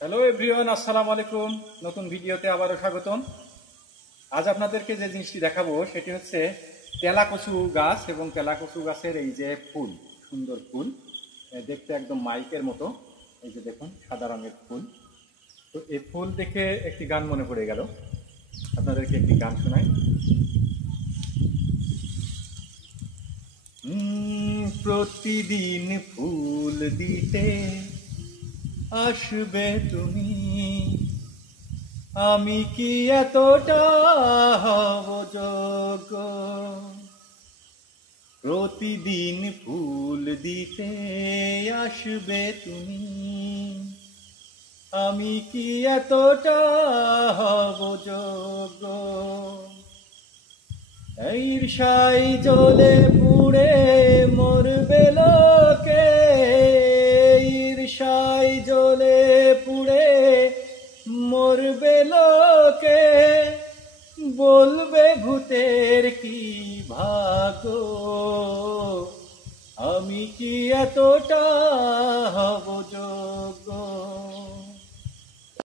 Hello everyone, আসসালামু আলাইকুম। নতুন ভিডিওতে আবারও স্বাগতম। আজ আপনাদেরকে যে জিনিসটি দেখাবো সেটি হচ্ছে তেলাকচু গাছ এবং তেলাকচু গাছের এই যে ফুল, সুন্দর ফুল, দেখতে একদম মাইকের মতো। এই যে দেখুন, সাদা রঙের ফুল। তো এই ফুল দেখে একটি গান মনে পড়ে গেল, আপনাদেরকে একটি গান শোনাই। প্রতিদিন ফুল দিতে আসবে তুমি, আমি কি এতটা হব যোগ্য? প্রতিদিন ফুল দিতে আসবে তুমি, আমি কি এতটা হব যোগ্য? ঈর্ষায় জ্বলে পুড়ে মরবে লোকে, ঈর্ষায় জ্বলে পুড়ে মরবে লোকে, বলবে ভূতের কি ভাগ্য? আমি কি এতটা হব যোগ্য?